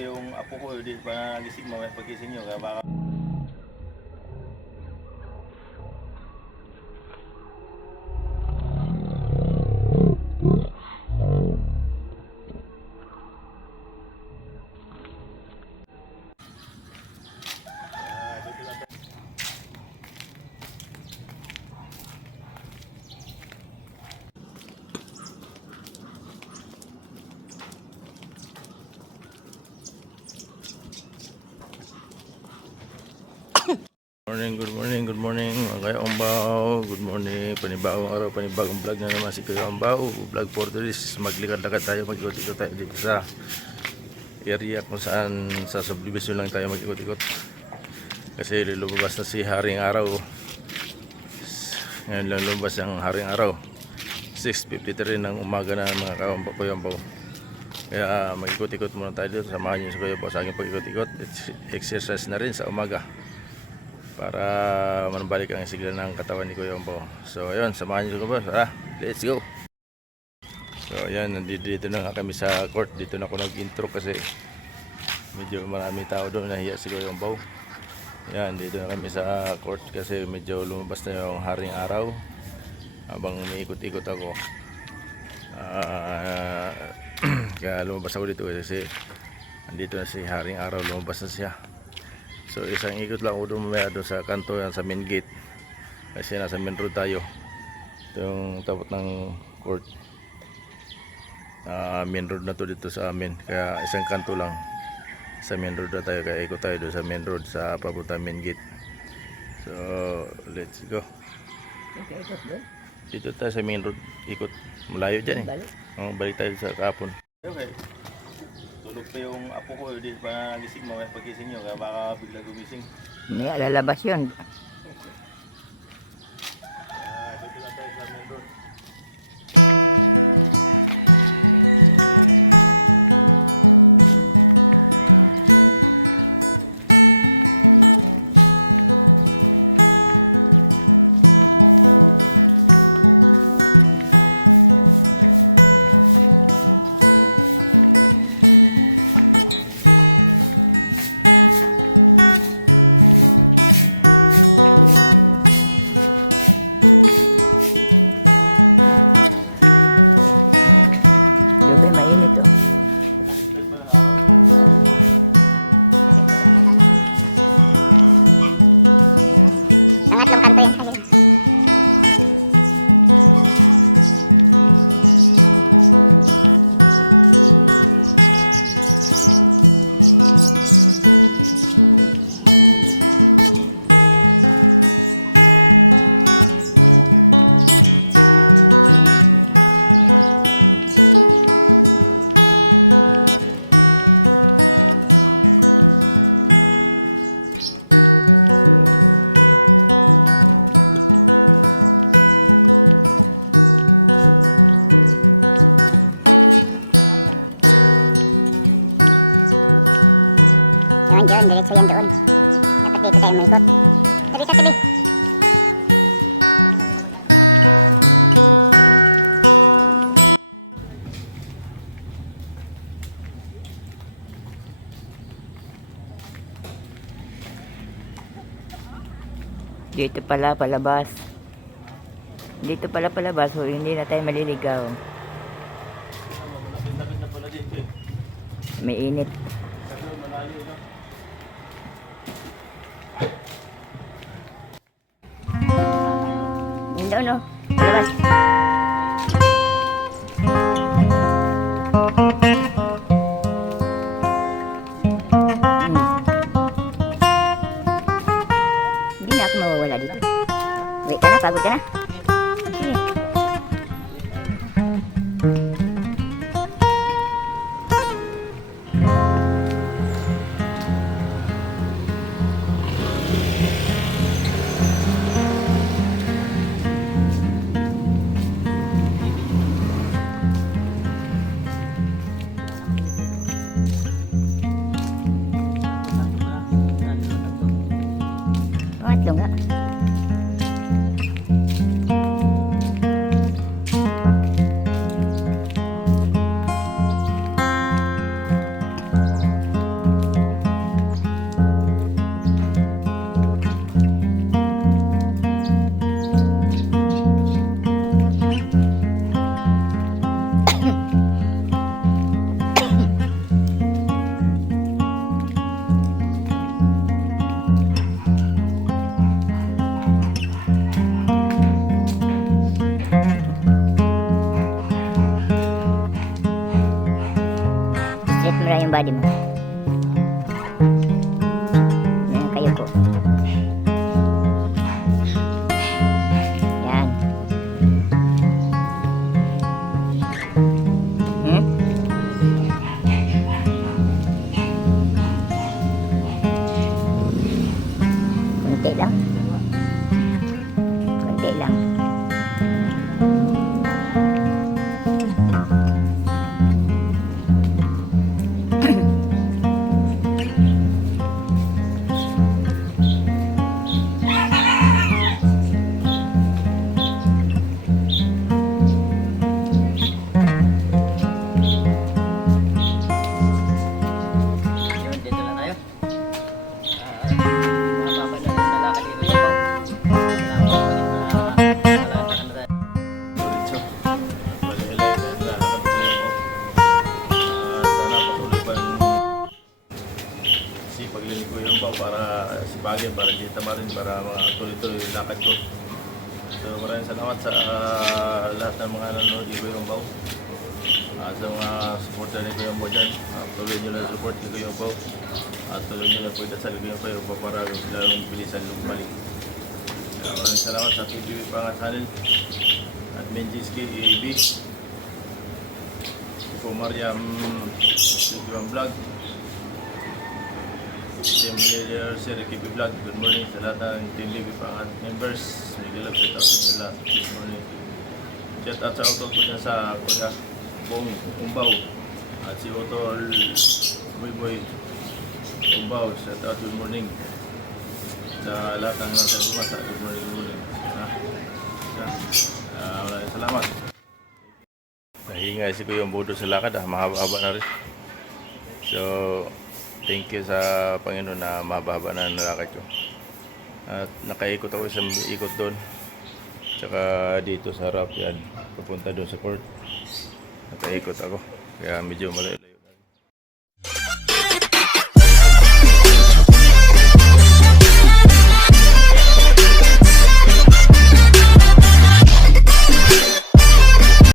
pa yung apo ko, hindi pa nagising mo, pagkising nyo, kaya baka... Good morning mga Kuya Ombaw. Good morning, panibagong araw, panibagong vlog na naman si Kuya Ombaw. Vlog for today, maglikad-lakad tayo, mag-ikot-ikot tayo dito sa area kung saan sa subdivision lang tayo mag-ikot-ikot. Kasi lumabas na si Haring Araw. Ngayon lang lumabas ang Haring Araw. 6:53 ng umaga na mga Kuya Ombaw. Kaya mag-ikot-ikot muna tayo dito. Samahan niyo si Kuya Ombaw sa aking pag-ikot-ikot. Exercise na rin sa umaga para manbalik ang sigla ng katawan ni Kuya Ombaw. So ayun, samahan niyo ko ba? Let's go. So ayan, nandito na nga kami sa court. Dito na ako nag-intro kasi medyo marami tao doon, nahiya si Kuya Ombaw. Ayan, dito na kami sa court kasi medyo lumabas na yung Haring Araw. Habang umiikot-ikot ako, kaya lumabas ako dito kasi andito na si Haring Araw, lumabas na siya. So isang ikot lang ako doon, mamaya doon sa kanto yan, sa main gate. Kasi nasa main road tayo. Ito yung tapat ng court. Main road na to dito sa amin. Kaya isang kanto lang sa main road na tayo. Kaya ikot tayo doon sa main road sa papunta main gate. So let's go. Ikot doon? Dito tayo sa main road. Ikot. Malayo dyan eh. Balik tayo sa kahapon. Okay. Tulog pa yung apo ko, hindi pa nagising mo, pagkising nyo, kaya baka bigla gumising. Hindi, lalabas yun. Dito na tayo sa main road. Dito pala palabas. Dito pala palabas, so hindi na tayo maliligaw. Malapit na pala dito eh. May init. Malayo na. Hindi, ano? Palabas. Hindi na ako mawawala dito. Uwi ka na, pagod ka na. Sige. Pangatlo nga. camera yung body mo. Yan, kayo ko. Yan. Hmm? Konti lang. Konti lang. Dito na tayo. Mapapagal na lakad dito po. Si pagliling ko yung ba para si Bagay, para dito marin, para tuloy-tuloy yung lakad ko. So maraming salamat sa lahat ng mga nanonood ni Kuya Baw. Sa mga supporter ni Kuya Baw dyan, tuloy nyo na support ni Kuya Baw. At tuloy nyo na pagdasal ni Kuya Baw para lalong bilisan yung bumalik. Maraming salamat sa TV Pangasanin at Menjiski AB. Po Mariam Video Vlog. Team Leader Sir KP Vlog. Good morning sa lahat ng Team TV Pangat members. May gilap sa tapos nila. Good morning. Shout out sa utol ko dyan sa Kuya Bong Kumbaw. At si Utol Boy Kumbaw. Shout out, good morning. Sa lahat ng mga tagumas. Good morning, good morning. Maraming salamat. Nahingay si Kuya Budo sa lakad, mahaba-haba na rin. So, thank you sa Panginoon na mahaba na nalakad ko. At nakaikot ako sa ikot doon. Tsaka dito sa harap yan, papunta doon sa court. Nakaikot ako, kaya medyo malayo.